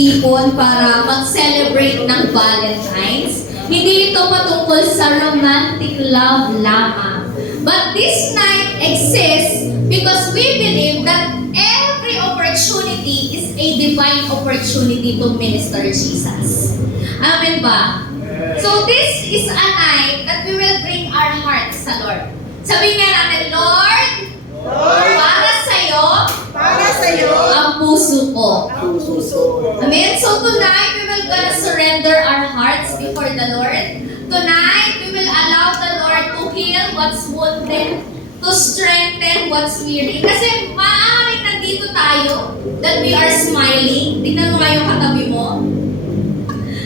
nagtipon para mag-celebrate ng Valentine's. Hindi ito patungkol sa romantic love lamang. But this night exists because we believe that every opportunity is a divine opportunity to minister Jesus. Amen ba? So this is a night that we will bring our hearts sa Lord. Sabihin nga natin, Lord, para sa'yo, ang puso ko. Amen? So tonight, we will gonna surrender our hearts before the Lord. Tonight, we will allow the Lord to heal what's wounded, to strengthen what's weary. Kasi maaaring nandito tayo, that we are smiling. Tingnan mo nga yung katabi mo.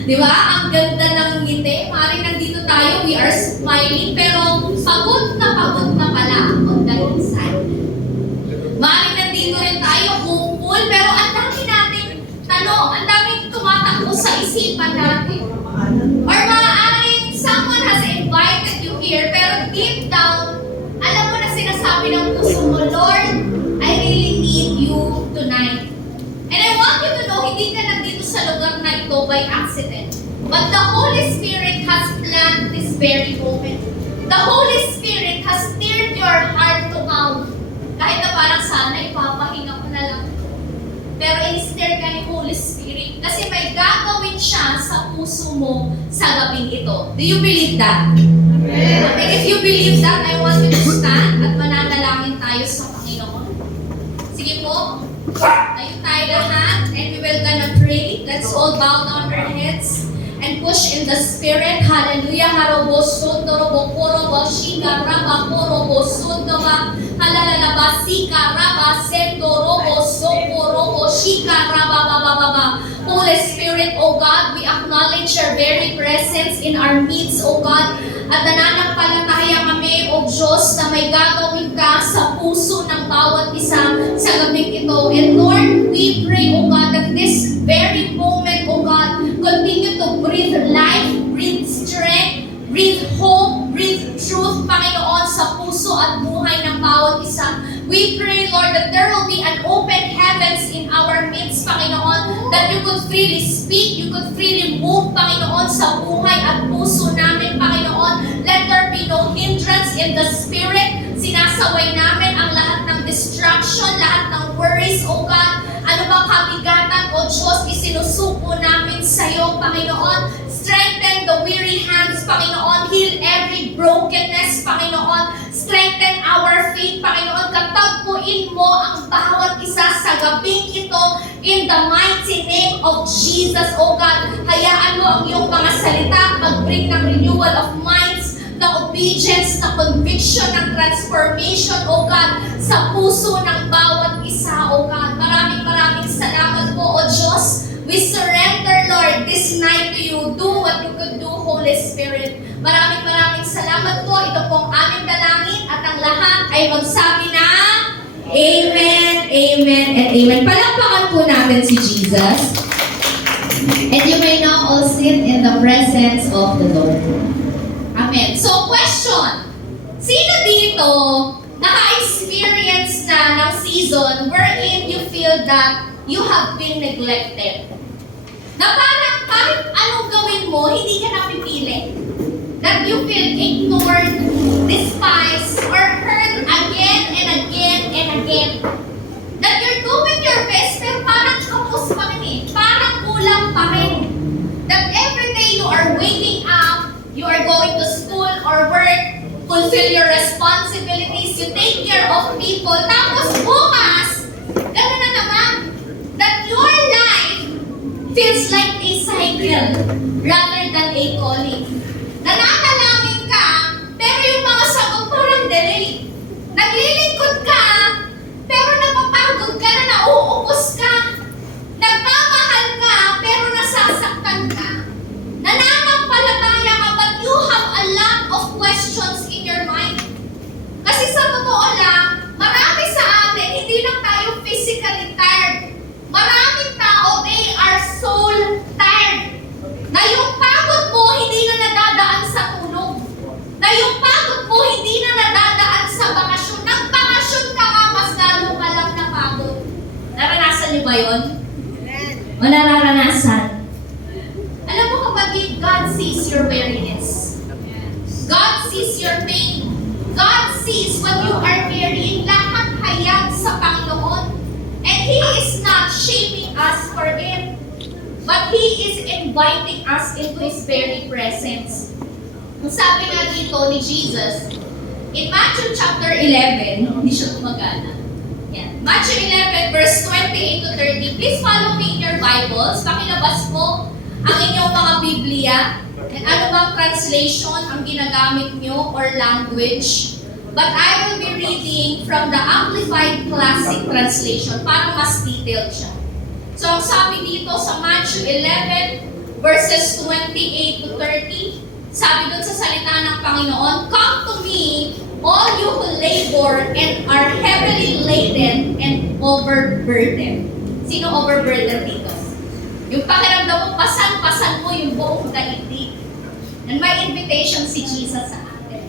Di ba? Ang ganda ng ngiti. Maaaring nandito tayo, we are smiling, pero pagod na pala on the inside. Maaaring nandito rin tayo, hopeful, pero ang dami nating tanong, ang daming tumatakbo sa isipan natin. Or maaaring someone has invited you here, pero deep down, alam mo na sinasabi ng puso mo, Lord, I really need you tonight. And I want you to know, hindi ka nandito sa lugar na ito by accident. But the Holy Spirit has planned this very moment. The Holy Spirit has steered your heart to come. Kahit na parang sana, ipapahinga ko na lang. Pero in-steer ka ni Holy Spirit. Kasi may gagawin siya sa puso mo sa gabing ito. Do you believe that? Amen. And if you believe that, I want you to stand at mananalangin tayo sa Panginoon. Sige po. Tayo tayo lahat. And we will gonna pray. Let's all bow down our heads and push in the Spirit. Hallelujah. Harobo sundorobo korobo shiga raba korobo sundaba. Halalaba sika raba sendorobo sokorobo shika raba baba baba. Holy Spirit, O God, we acknowledge your very presence in our midst, O God. At nananampalataya kami, O Diyos, na may gagawin ka sa puso ng bawat isa sa gabing ito. And Lord, we pray, O God, that this very moment, O God, continue to breathe life, breathe strength, breathe hope, breathe truth, Panginoon, sa puso at buhay ng bawat isa. We pray, Lord, that there will be an open heavens in our midst, Panginoon, that you could freely speak, you could freely move, Panginoon, sa buhay at puso namin, Panginoon. Let there be no hindrance in the Spirit. Sinasaway namin ang lahat ng distraction, lahat ng worries, O God. Ano bang kabigatan, O Diyos, isinusuko namin sa iyo, Panginoon. Strengthen the weary hands, Panginoon. Heal every brokenness, Panginoon. Strengthen our faith, Panginoon. Katagpuin mo ang bawat isa sa gabing ito in the mighty name of Jesus, O God. Hayaan mo ang iyong mga salita mag-bring ng renewal of minds, na obedience, na conviction, ng transformation, O God, sa puso ng bawat isa, O God. Maraming salamat po, O Diyos. We surrender, Lord, this night to you. Do what you could do, Holy Spirit. Maraming salamat po. Ito pong aming dalangin at ang lahat ay magsabi na Amen, Amen, and Amen. Palakpakan po natin si Jesus. And you may now all sit in the presence of the Lord. Amen. So, question. Sino dito naka-experience na ng season wherein you feel that you have been neglected? Na parang kahit anong gawin mo, hindi ka napipili. That you feel ignored, despised, or hurt again and again and again. That you're doing your best, pero parang kapos pa rin eh. Parang kulang pa rin. That every day you are waking up, you are going to school or work, fulfill your responsibilities, you take care of people, tapos bukas, gano'n na naman. That your life feels like a cycle rather than a calling. Nananalangin ka, pero yung mga sagot parang delay. Naglilingkod ka, pero napapagod ka na, nauubos ka. Nagmamahal ka, pero nasasaktan ka. Nananampalataya ka, but you have a lot of questions in your mind. Kasi sa totoo lang, marami sa atin, hindi lang tayo physically tired. Maraming tao, they are soul tired. Na yung pagod mo, hindi na nadadaan sa tulog. Na yung pagod mo, hindi na nadadaan sa bakasyon. Nag-bakasyon ka nga, mas lalo ka lang napagod. Naranasan niyo ba yun? O nararanasan naranasan. Alam mo kapatid, God sees your weariness. God sees your pain. God sees what you are carrying. Lahat hayag sa Panginoon. And He is not shaming us for it. But He is inviting us into His very presence. Ang sabi nga dito ni Jesus, in Matthew chapter 11, hindi siya gumagana. Yan. Matthew 11 verse 28 to 30. Please follow me in your Bibles. Pakilabas po ang inyong mga Biblia. And ano bang translation ang ginagamit nyo or language. But I will be reading from the Amplified Classic Translation para mas detailed siya. So, ang sabi dito sa Matthew 11 verses 28 to 30, sabi doon sa salita ng Panginoon, "Come to me, all you who labor and are heavily laden and overburdened." Sino overburdened dito? Yung pakiramdam mo, pasan-pasan mo yung buong daigdig. And may invitation si Jesus sa atin.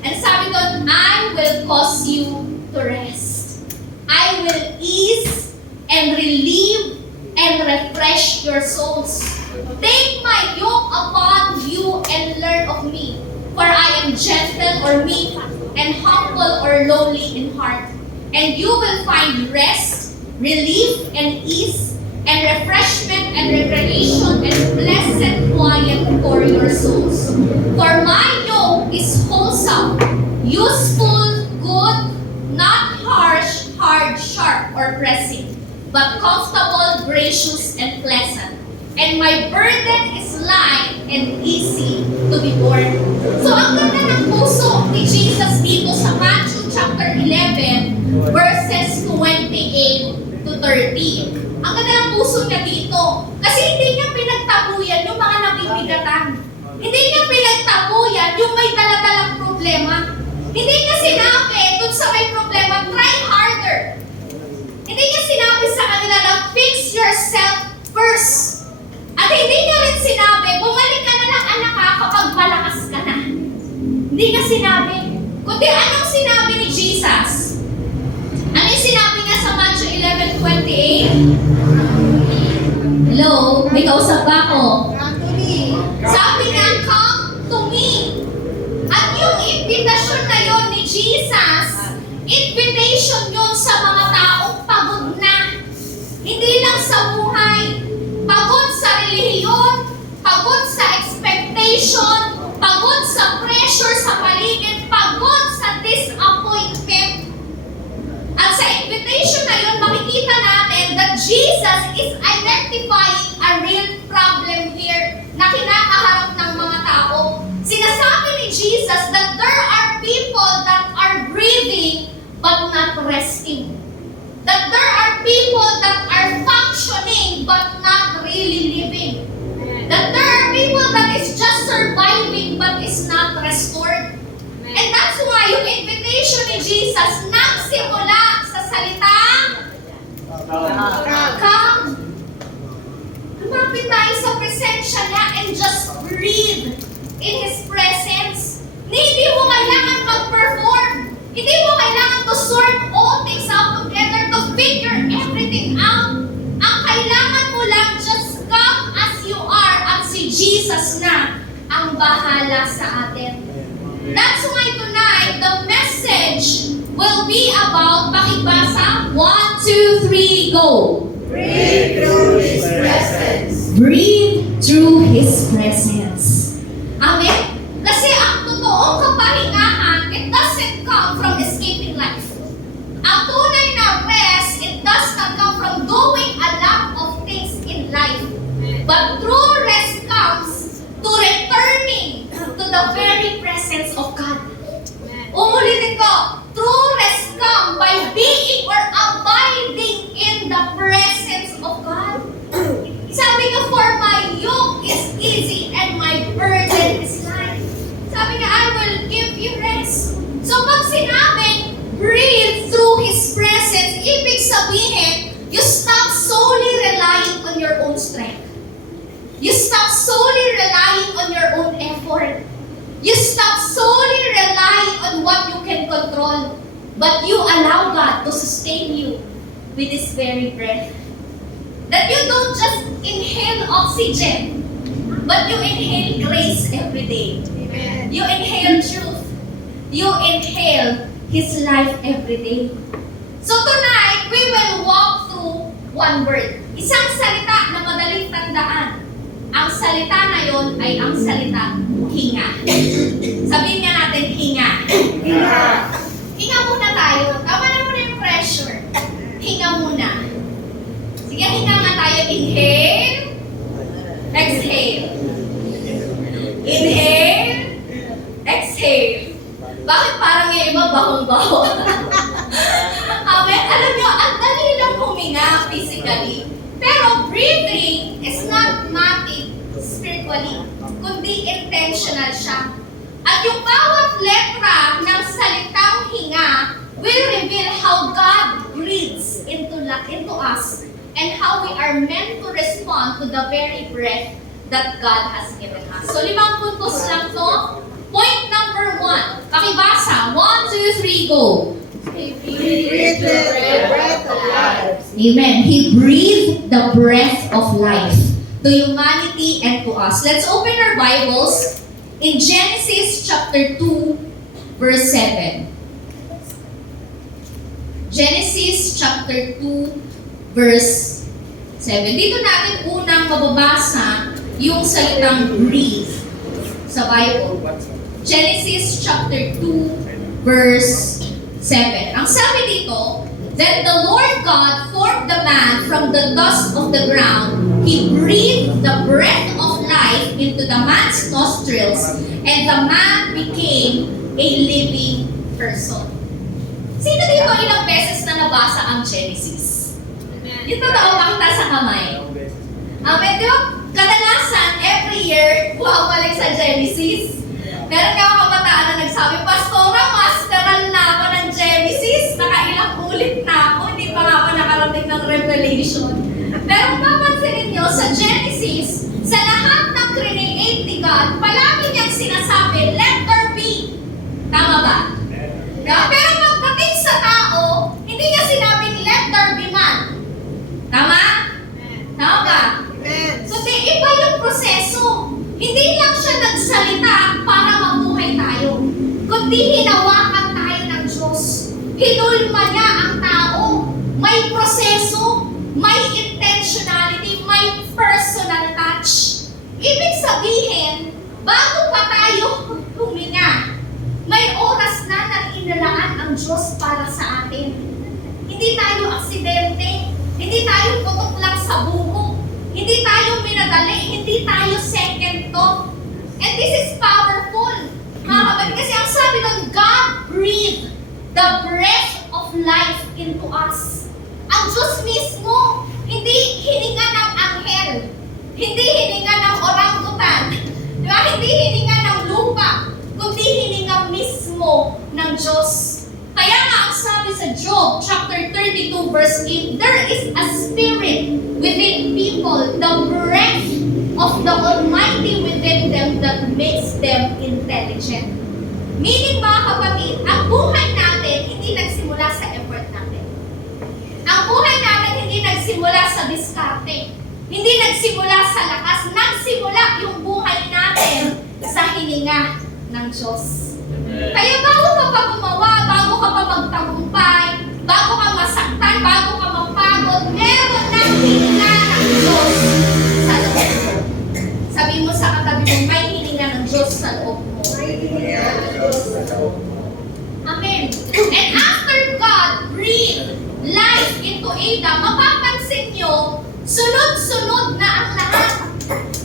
And sabi doon, I will cause you to rest. I will ease and relieve and refresh your souls. Take my yoke upon you and learn of me, for I am gentle or meek and humble or lowly in heart, and you will find rest, relief, and ease, and refreshment and recreation and blessed quiet for your souls. For my yoke is wholesome, useful, good, not harsh, hard, sharp, or pressing, but comfortable, gracious, and pleasant. And my burden is light and easy to be borne. So ang ganda ng puso ni Jesus dito sa Matthew chapter 11 verses 28 to 30. Ang ganda ng puso niya dito. Kasi hindi niya pinagtabuyan yung mga nabibigatan. Hindi niya pinagtabuyan yung may daladalang problema. Hindi niya sinabi dun sa may problema, try harder. Hindi niya sinabi sa kanila na fix yourself first. At hindi niya rin sinabi, bumalik ka na lang anak ha kapag malakas ka na. Hindi niya sinabi. Kundi anong sinabi ni Jesus? Ano yung sinabi niya sa Matthew 11:28? Hello? May kausap ba ako? Sabi niya, come to me. At yung invitation na yun ni Jesus, invitation yun sa mga taong pagod na. Hindi lang sa buhay. Pagod sa relihiyon, pagod sa expectation, pagod sa pressure sa paligid, pagod sa disappointment. At sa invitation na yun, makikita natin that Jesus is identifying a real problem here na kinakaharap ng mga tao. Sinasabi ni Jesus that there are people that are breathing but not resting. That there are people that are functioning but not really living. That there are people that is just surviving but is not restored. And that's why yung invitation ni Jesus nagsimula sa salitang come. Lumapit tayo sa presensya niya and just breathe in His presence. Hindi mo kailangan mag-perform. Hindi mo kailangan to sort all things out together, to figure everything out. Ang kailangan mo lang, just come as you are at si Jesus na ang bahala sa atin. That's why tonight, the message will be about, pakibasa, 1, 2, 3, go! Breathe through His presence. Breathe through His presence. Amen? Kasi ang totoong kapahingahan, it doesn't come from escaping life. Ang tunay na rest, it does not come from doing a lot of things in life. But true rest comes to returning to the very presence of God. Uulitin ko, true rest comes by being or abiding in the presence of God. Sabi nga, for my yoke is easy and my burden is light. Sabi nga, I will give you rest. So pag sinabing, breathe through His presence, ibig sabihin, you stop solely relying on your own strength. You stop solely relying on your own effort. You stop solely relying on what you can control. But you allow God to sustain you with His very breath. That you don't just inhale oxygen, but you inhale grace every day. Amen. You inhale truth. You inhale His life every day. So tonight, we will walk through one word. Isang salita na madaling tandaan. Ang salita na yon ay ang salita hinga. Sabihin nga natin, hinga. Hinga. Hinga muna tayo. Tama na muna yung pressure. Hinga muna. Sige, hinga nga tayo. Inhale. Exhale. Inhale. Exhale. Bakit parang yung iba bahong-baho? Amen. Alam nyo, ang dali lang huminga physically. Pero breathing is not matic spiritually, kundi intentional siya. At yung bawat letra ng salitang hinga will reveal how God breathes into us and how we are meant to respond to the very breath that God has given us. So 5 puntos lang to. Point number 1. Pakibasa. 1, 2, 3, go. He breathed the breath of life. Amen. He breathed the breath of life to humanity and to us. Let's open our Bibles in Genesis chapter 2, verse 7. Genesis chapter 2, verse 7. Dito natin unang mababasa yung salitang breathe sa Bible. Genesis chapter 2, verse 7. Ang sabi dito, then the Lord God formed the man from the dust of the ground. He breathed the breath of life into the man's nostrils, and the man became a living person. Sino dito ilang beses na nabasa ang Genesis? Yung totoo makita sa kamay. Amen. Di ba, kadalasan, every year, bumabalik sa Genesis. Meron nga mga kabataan na nagsabi, Pastora, masteran na ako ng Genesis. Nakailang ulit na ako. Hindi pa nga ako nakarating ng Revelation. Pero kung papansinin nyo, sa Genesis, sa lahat ng create ni God, palagi niyang sinasabi, let there be. Tama ba? Pero pagdating sa tao, hindi niya sinabing, let there be man. Tama? Tama ba? Amen. So, iba yung proseso. Hindi lang siya nagsalita para mabuhay tayo, kundi hinawakan tayo ng Diyos. Hinulma niya ang tao. May proseso, may intentionality, may personal touch. Ibig sabihin, bago pa tayo huminga, may oras na nang inalaan ang Diyos para sa atin. Hindi tayo aksidente, hindi tayo putok lang sa buhok, hindi tayo minadali, hindi tayo second thought. And this is powerful. Mga kapatid, kasi ang sabi nun, God breathed the breath of life into us. Ang Diyos mismo, hindi hininga ng anghel, hindi hininga ng orangutan, di ba? Hindi hininga ng lupa, kundi hininga mismo ng Diyos. Kaya nga ang sabi sa Job chapter 32 verse 8, there is a spirit within people, the breath of the Almighty within them that makes them intelligent. Meaning mga kapatid, ang buhay natin hindi nagsimula sa effort natin. Ang buhay natin hindi nagsimula sa diskarte. Hindi nagsimula sa lakas. Nagsimula yung buhay natin sa hininga ng Diyos. Kaya bago ka pa gumawa, bago ka pa magtagumpay, bago ka masaktan, bago ka mapagod, meron ng hininga ng Diyos sa loob mo. Sabi mo sa katabi mo, may hininga ng Diyos sa loob mo. Amen. And after God breathed life into Adam, mapapansin nyo, sunod-sunod na ang lahat.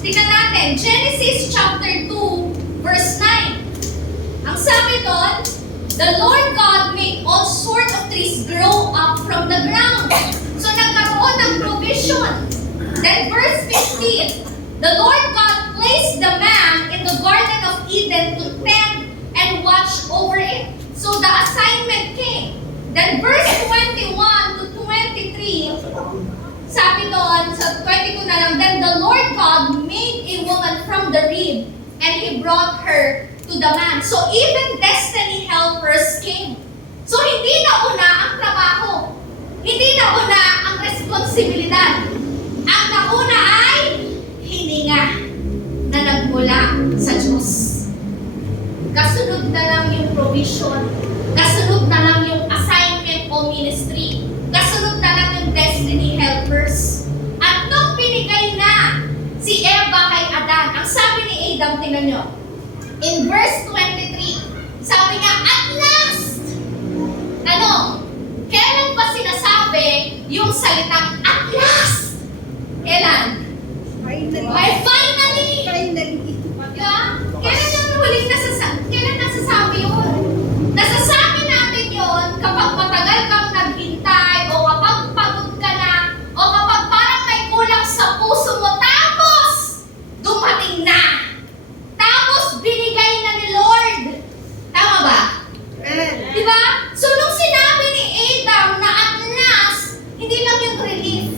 Tingnan natin, Genesis chapter 2, verse 9. Ang sabi doon, the Lord God made all sorts of trees grow up from the ground. So nagkaroon ng provision. Then verse 15, the Lord God placed the man in the Garden of Eden to tend and watch over it. So the assignment came. Then verse 21 to 23, sabi doon, sa 22 na lang, then the Lord God made a woman from the rib, and He brought her to the man. So even destiny helpers came. So hindi na una ang trabaho. Hindi na una ang responsibilidad. Ang nauna ay Adam, tingnan nyo. In verse 23, sabi niya, at last! Ano? Kailan ba sinasabi yung salitang at last? Kailan? Finally! Diba? Kailan nasasabi yun? Nasasabi natin yun kapag matagal kang naghintay o kapag pagod ka na o kapag parang may kulang sa puso mo tapos dumating na. Tapos binigay na ni Lord. Tama ba? Diba? So nung sinabi ni Adam na at last, hindi lang yung relief,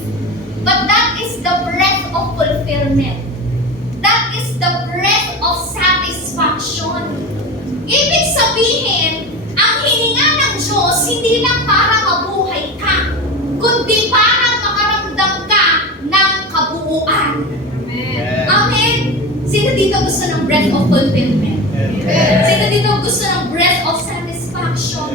but that is the breath of fulfillment. That is the breath of satisfaction. Ibig sabihin, ang hininga ng Diyos, hindi lang para mabuhay ka, kundi para makaramdam ka ng kabuuan. Amen? Sino dito gusto ng breath of fulfillment? Sino dito gusto ng breath of satisfaction?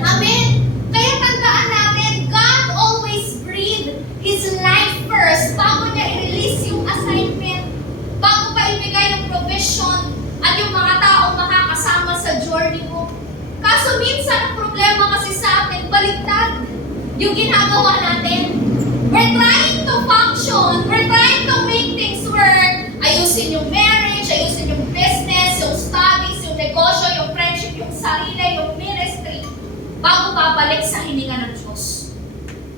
Amen? Kaya tandaan natin, God always breathed His life first bago niya i-release yung assignment, bago pa ibigay yung provision at yung mga taong makakasama sa journey mo. Kaso minsan ang problema kasi sa atin, baliktad yung ginagawa natin. We're trying to function, we're trying to make things work. Ayusin yung marriage, ayusin yung business, yung studies, yung negosyo, yung friendship, yung sarili, yung ministry, bago babalik sa hininga ng Diyos.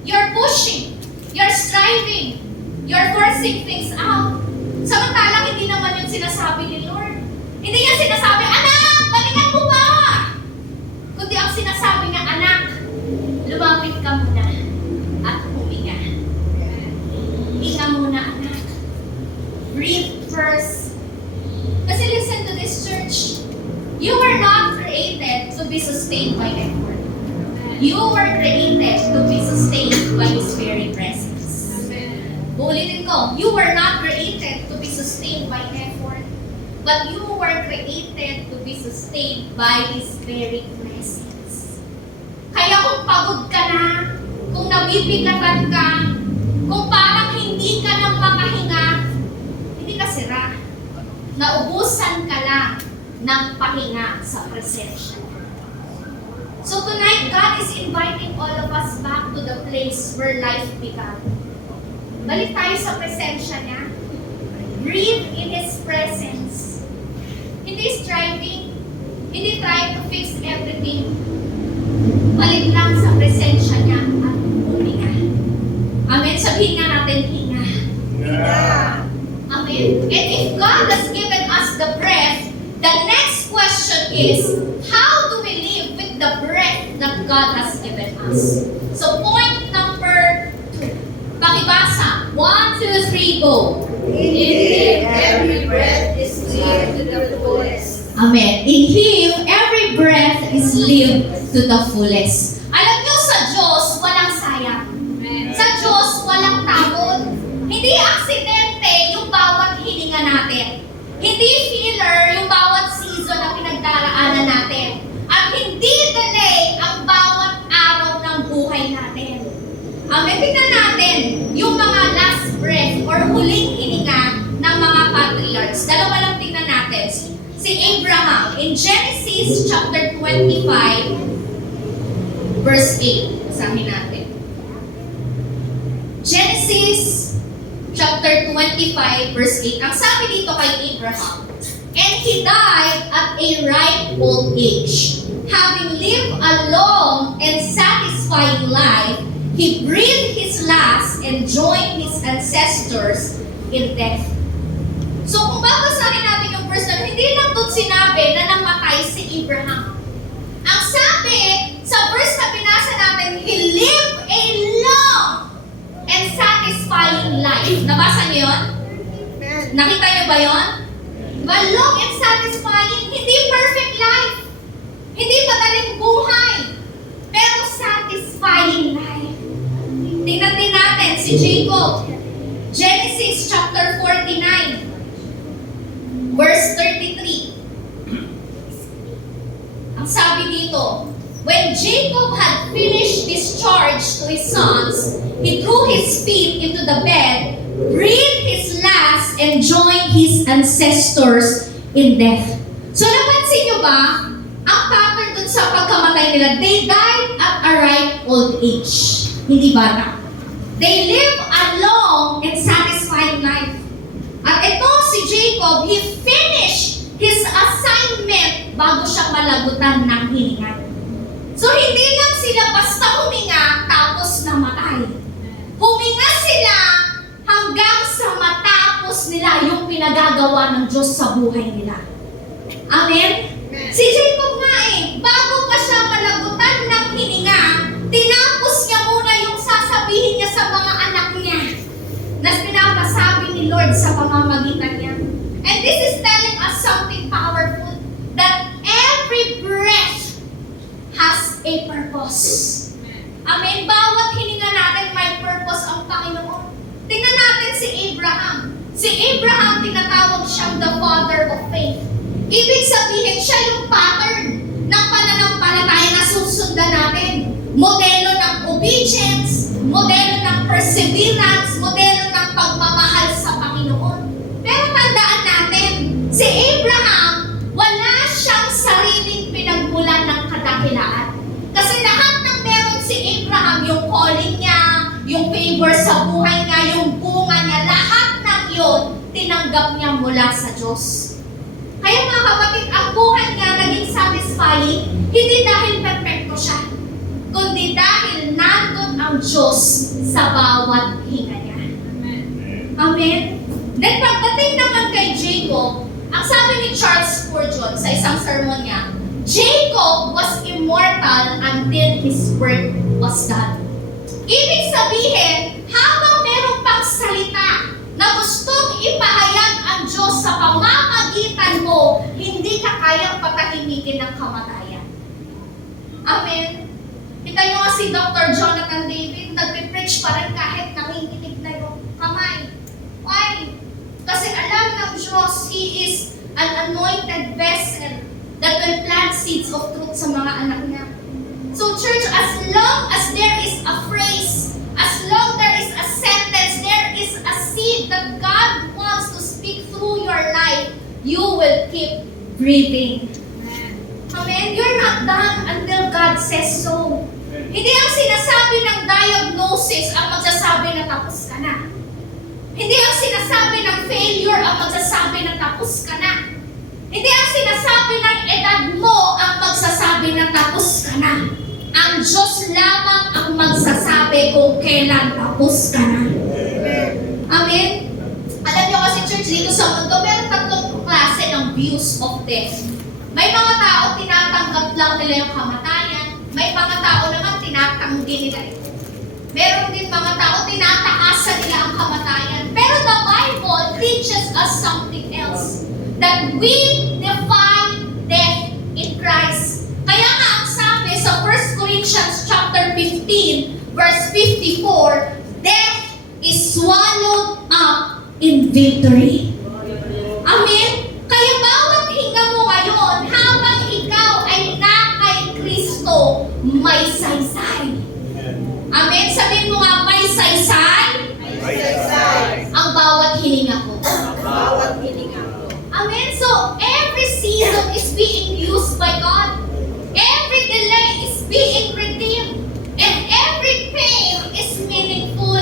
You're pushing, you're striving, you're forcing things out. Samantalang hindi naman yung sinasabi ni Lord. Hindi niya sinasabi, anak, galingan mo ba? Kundi ang sinasabi niya, anak, lumapit ka muna at huminga. Hinga muna, anak. Breathe first. Kasi listen to this, church. You were not created to be sustained by effort. You were created to be sustained by His very presence. Uulitin ko, you were not created to be sustained by effort, but you were created to be sustained by His very presence. Kaya kung pagod ka na, kung nabibigatan ka, kung parang hindi ka nang makahinga, hindi ka sira. Naubusan ka lang ng pahinga sa presensya. So tonight, God is inviting all of us back to the place where life began. Balik tayo sa presensya niya. Breathe in His presence. Hindi striving. Hindi trying to fix everything. Balik lang sa presensya niya at huminga. Amen? Sabihin nga natin, hinga. Amen? And if God has given us the breath, the next question is, how do we live with the breath that God has given us? So point number 2. Pakibasa. 1, 2, 3, go. Indeed, every breath is lived to the fullest. Amen. In Him, every breath is lived to the fullest. Alam niyo, sa Diyos, walang sayang. Sa Diyos, walang tagod. Hindi aksidente yung bawat hininga natin. Hindi filler yung bawat season na pinagdaraanan natin. At hindi delay ang bawat araw ng buhay natin. Amen. Tingnan natin yung mga last breath or huling hininga ng mga patriarchs. Dalawa lang tingnan natin. Si Abraham, in Genesis chapter 25, verse 8. Basahin natin. Genesis chapter 25, verse 8. Ang sabi dito kay Abraham, and he died at a ripe old age. Having lived a long and satisfying life, he breathed his last and joined his ancestors in death. So kung babasahin natin yung verse na, hindi lang doon sinabi na namatay si Abraham. Ang sabi sa verse na binasa natin, he lived a long and satisfying life. Nabasa niyo yun? Nakita niyo ba yun? Diba? Long and satisfying, hindi perfect life. Hindi madaling buhay. Pero satisfying life. Tingnan din natin si Jacob. Genesis chapter 49, verse 33. Ang sabi dito, when Jacob had finished this charge to his sons, he threw his feet into the bed, breathed his last, and joined his ancestors in death. So napansin nyo ba, ang pattern dun sa pagkamatay nila, they died at a ripe old age. Hindi bata. They live a long and satisfying life. At ito si Jacob, he finished his assignment bago siya malagutan ng hininga. So hindi lang sila basta huminga tapos namatay. Huminga sila hanggang sa matapos nila yung pinagagawa ng Diyos sa buhay nila. Amen? Si Jacob nga bago pa siya malagutan ng hininga, tinapos niya muna yung sasabihin niya sa mga anak niya na pinapasabi ni Lord sa pamamagitan niya. And this is telling us something powerful, that every breath has a purpose. Amen? Bawat hininga natin may purpose ang Panginoon. Tingnan natin si Abraham. Si Abraham, tinatawag siyang the father of faith. Ibig sabihin, siya yung pattern ng pananampalataya na susundan natin. Modelo ng obedience, modelo ng perseverance, modelo ng pagmamahal sa Panginoon. Pero tandaan natin, si Abraham, wala siyang sariling pinagmulan ng kadakilaan. Kasi lahat ng meron si Abraham, yung calling niya, yung favor sa buhay niya, yung bunga niya, lahat ng yun, tinanggap niya mula sa Diyos. Kaya mga kapatid, ang buhay niya naging satisfying, hindi dahil perfecto siya, kundi dahil nandun ang Diyos sa bawat hinga niya. Amen? Then pagdating naman kay Jacob, ang sabi ni Charles Spurgeon sa isang sermon niya, Jacob was immortal until his work was done. Ibig sabihin, habang merong pang salita na gustong ipahayag ang Diyos sa pamamagitan mo, hindi ka kayang patahimikin ng kamatayan. Amen? Kita nyo nga si Dr. Jonathan David, nagpipreach pa rin kahit nanginginig na yung kamay. Why? Kasi alam ng Diyos, He is an anointed vessel that will plant seeds of truth sa mga anak niya. So church, as long as there is a phrase, as long there is a sentence, there is a seed that God wants to speak through your life, you will keep breathing. Amen? You're not done until God says so. Hindi ang sinasabi ng diagnosis ang magsasabi na tapos ka na. Hindi ang sinasabi ng failure ang magsasabi na tapos ka na. Hindi ang sinasabi ng edad mo ang magsasabi na tapos ka na. Ang Diyos lamang ang magsasabi kung kailan tapos ka na. Amen? Alam niyo kasi church, dito sa mundo, meron tatlong klase ng views of death. May mga tao, tinatanggap lang nila yung kamatayan. May mga tao naman, tinatanggi nila ito. Meron din mga tao, tinataasan nila ang kamatayan. Pero the Bible teaches us something else. That we define death in Christ. Kaya nga ang sabi sa 1 Corinthians chapter 15, verse 54, death is swallowed up in victory. Amen? Kaya bawat hinga mo ngayon, habang ikaw ay na kay Kristo, may saysay. Amen? Sabihin mo nga, may saysay. May saysay. Ang bawat hininga ko. Ang bawat hininga ko. Amen? So, every season is being used by God. Every delay is being redeemed. And every pain is meaningful.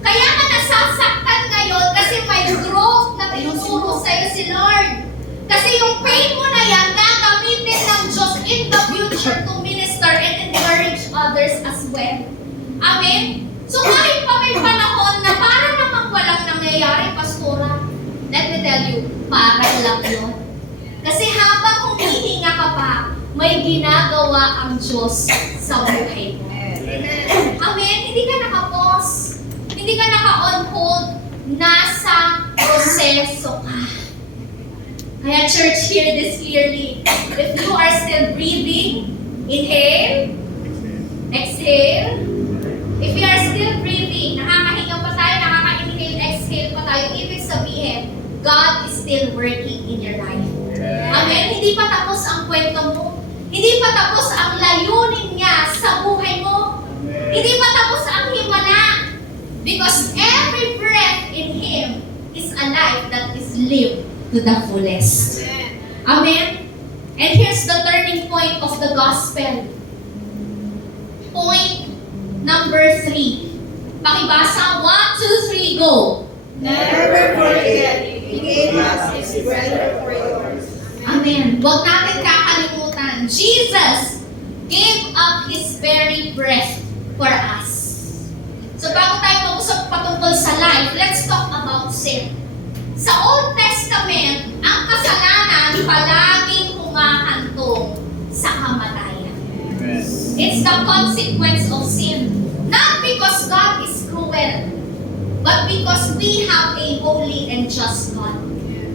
Kaya ka nasasaktan ngayon kasi may growth na tinuturo sa'yo si Lord. Kasi yung pain mo na yan, gagamitin ng Diyos in the future to minister and encourage others as well. Amen? So kahit pa may panahon na parang namang walang nangyayari, Pastora, let me tell you, parang lang yun. Kasi habang humihinga ka pa, may ginagawa ang Diyos sa buhay mo. Amen? Hindi ka naka-pause. Hindi ka naka-on hold. Nasa proseso ka. Kaya church, hear this clearly. If you are still breathing, inhale, exhale. If you are still breathing, nakakahinga pa tayo, nakaka-inhale, exhale pa tayo, ibig sabihin, God is still working in your life. Amen? Hindi pa tapos ang kwento mo. Hindi pa tapos ang layunin niya sa buhay mo. Hindi pa tapos ang himala. Because every breath in Him is a life that is lived to the fullest. Amen? And here's the turning point of the gospel. Point number 3. Pakibasa, 1, 2, 3, go! Never forget, He gave us His breath for yours. Amen. Huwag natin kakalimutan. Jesus gave up His very breath for us. So bago tayo mag-usap patungkol sa life, let's talk about sin. Sa Old Testament, ang kasalanan palaging humahantong sa kamatayan. It's the consequence of sin. Not because God is cruel, but because we have a holy and just God.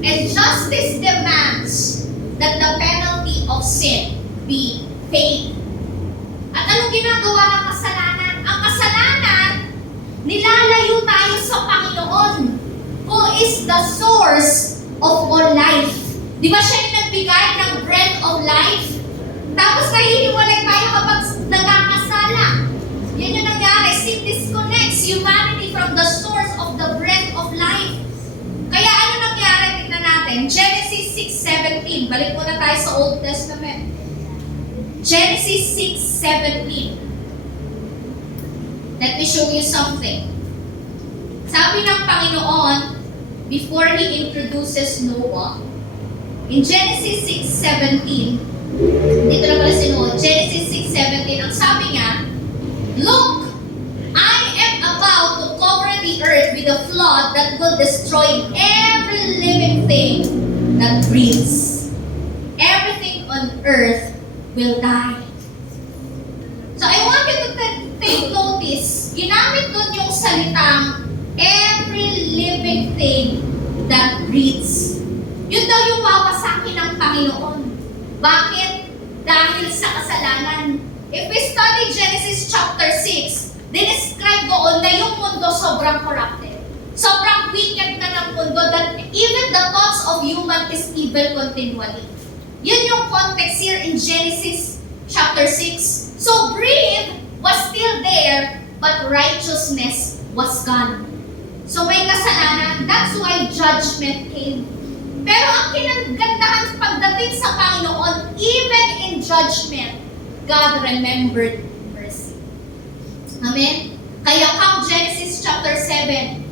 And justice demands that the penalty of sin be paid. At anong ginagawa ng kasalanan? Ang kasalanan, nilalayo tayo sa Panginoon, who is the source of all life. Di ba siya yung nagbigay ng breath of life? Tapos nahihiwalay tayo kapag nagkakasala. Yan yung nangyari. Sin disconnects humanity from the source of the breath of life. Kaya ano nangyari? Tignan natin. Genesis 6:17. Balik muna tayo sa Old Testament. Genesis 6:17. Let me show you something. Sabi ng Panginoon, before He introduces Noah, in Genesis 6:17, dito na pala si Noah, Genesis 6:17, ang sabi niya, "Look, I am about to cover the earth with a flood that will destroy every living thing that breathes. Everything on earth will die." So I want you to take notice, ginamit doon yung salitang every living thing that breathes. Yun daw yung wawasakin ng Panginoon. Bakit? Dahil sa kasalanan. If we study Genesis chapter 6, dinescribe doon na yung mundo sobrang corrupted. Sobrang wicked na ng mundo that even the thoughts of human is evil continually. Yun yung context here in Genesis chapter 6. So breathe was still there, but righteousness was gone. So may kasalanan, that's why judgment came. Pero ang kinagandaan pagdating sa Panginoon, even in judgment, God remembered mercy. Amen? Kaya come Genesis chapter 7,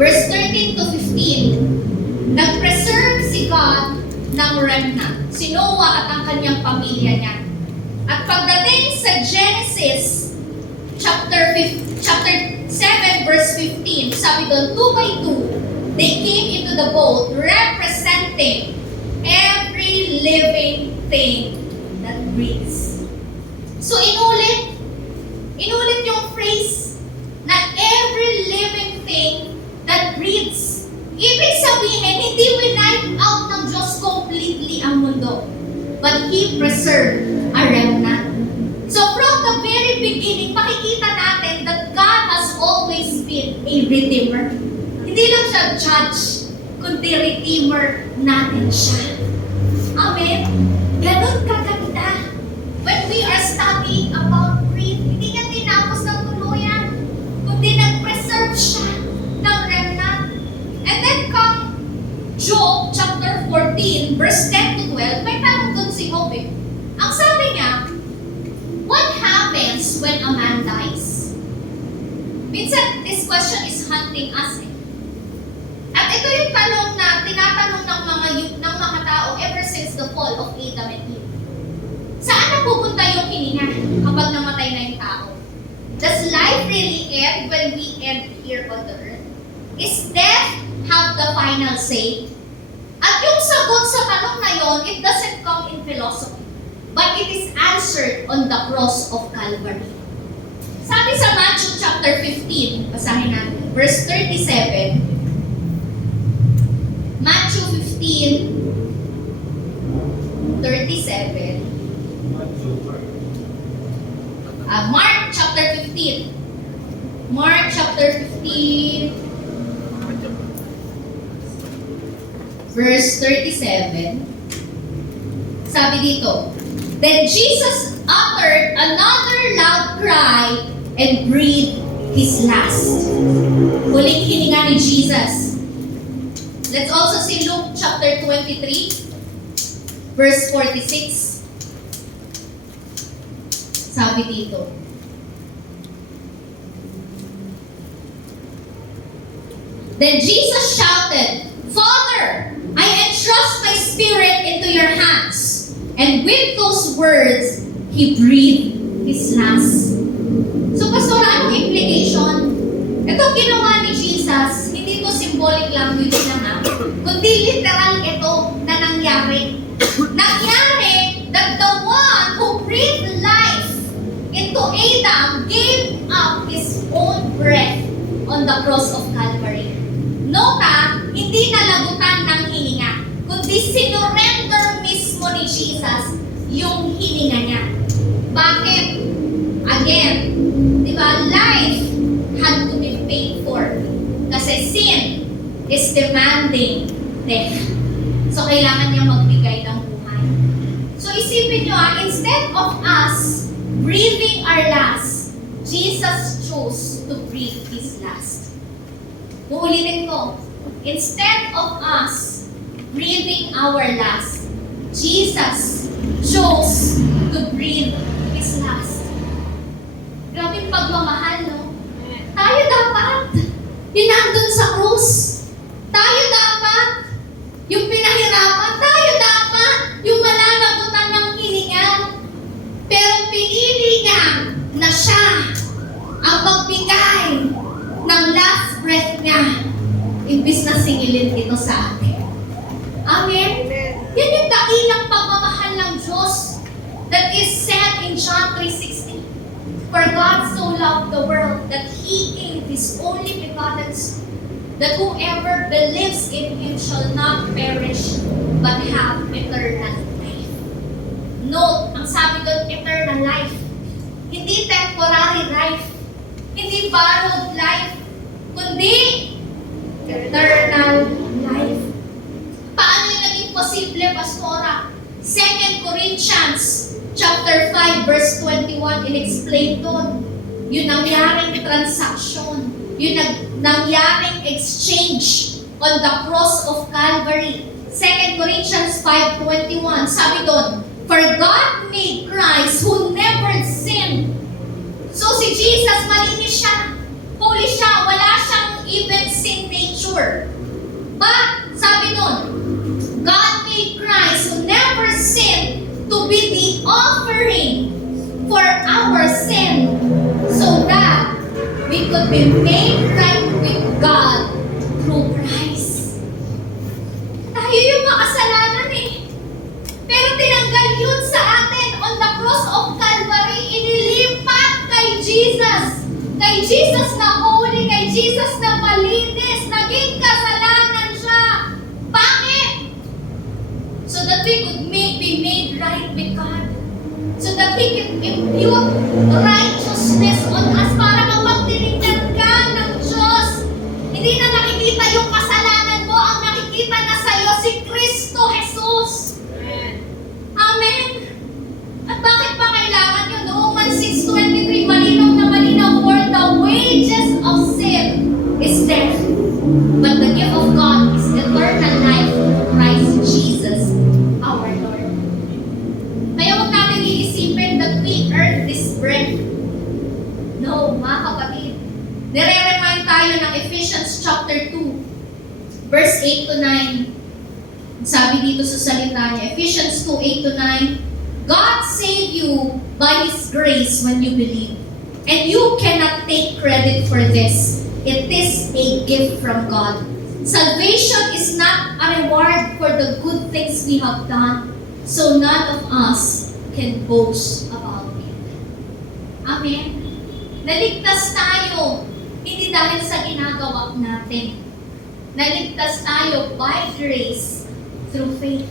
verse 13 to 15, nag-preserve si God ng remnant, si Noah at ang kanyang pamilya niya. At pagdating sa Genesis chapter 7 verse 15, sabi doon, 2 by 2, they came into the boat representing every living thing that breathes. So inulit yung phrase na every living thing that breathes. Ibig sabihin, hindi winipe out ng Diyos completely ang mundo, but He preserved a remnant. So from the very beginning, makikita natin that God has always been a redeemer. Hindi lang siya judge, kundi redeemer natin siya. Amen? Ganun kaganda. When we are studying about breathe, hindi niya tinapos ng tuluyan, kundi nag-preserve siya ng remnant. And then come Job chapter 14, verse 10 to 12, may tanong dun si Job eh. Ang sabi niya, what happens when a man dies? Minsan, this question is hunting us eh. At ito yung tanong na tinatanong ng mga tao ever since the fall of Adam and Eve. Saan na pupunta yung hininga kapag namatay na yung tao? Does life really end when we end here on the earth? Is death have the final say? At yung sagot sa tanong na yon, it doesn't come in philosophy, but it is answered on the cross of Calvary. Sabi sa Matthew chapter 15, basahin natin, verse 37. Matthew 15, 37. Mark chapter 15. Mark chapter 15, verse 37. Sabi dito, then Jesus uttered another loud cry and breathed His last. Huling hininga ni Jesus. Let's also see Luke chapter 23, verse 46. Sabi dito, then Jesus shouted, Father, I entrust my spirit into your hands. And with those words, he breathed his last. So, Pastor, anong implication? Itong ginawa ni Jesus, hindi to symbolic language lang ha, kundi literal ito na nangyari. Nangyari that the one who breathed life into Adam gave up his own breath on the cross of Calvary. Nota, hindi nalagutan ng hininga, kundi sinurrender mismo ni Jesus yung hininga niya. Bakit? Again, di ba, life had to be paid for. Kasi sin is demanding death. So, kailangan niya magbigay ng buhay. So, isipin nyo instead of us breathing our last, Jesus chose to breathe his last. Uulitin ko, instead of us breathing our last, Jesus chose to breathe his last. Grabe pagmamahal, no? Tayo dapat, yung nandun sa krus. Tayo dapat, yung pinahirapan. Tayo dapat, yung malalagutan ng hininga. Pero pinili niya na siya ang magbigay ng last breath niya, imbis na singilin ito sa atin. Amen? Yan yung dakilang pagmamahal ng Diyos that is said in John 3:16. For God so loved the world that He gave His only begotten Son, that whoever believes in Him shall not perish, but have eternal life. Note, ang sabi doon, eternal life. Hindi temporary life. Hindi borrowed life. Kundi eternal life. Paano yung naging posible, Pastora? 2 Corinthians chapter 5 verse 21 in-explain doon. Yung nangyaring transaction, yung nangyaring exchange on the cross of Calvary. 2 Corinthians 5:21, sabi doon, for God made Christ who never sinned. So si Jesus, malinis siya, holy siya, wala siyang even sin nature. But, sabi doon, God made Christ who never sinned to be the offering for our sin, so that we could be made right with God through Christ. Tayo yung makasalanan eh. Pero tinanggal yun sa atin on the cross of Calvary, inilipat kay Jesus. Kay Jesus na holy, kay Jesus na malinis, naging kasalanan siya. Bakit? So that we could be made right with God. So that He can impute righteousness on us para kapag tinignan ka ng Diyos, hindi na nakikita yung kasalanan mo, ang nakikita na sa'yo si Kristo Jesus. Amen. At bakit pa kailangan yun? Romans 6:23, malinaw na malinaw, for the wages of sin is death, but the gift of God is eternal life in Christ Jesus our Lord. Kaya huwag natin iisipin that we earned this bread. No, mga kapatid. Nire-remind tayo ng Ephesians chapter 2, verse 8 to 9. Sabi dito sa salita niya, Ephesians 2:8-9, God saved you by His grace when you believe. And you cannot take credit for this. It is a gift from God. Salvation is not a reward for the good things we have done, so none of us can boast about it. Amen? Naligtas tayo, hindi dahil sa ginagawa natin. Naligtas tayo by grace through faith.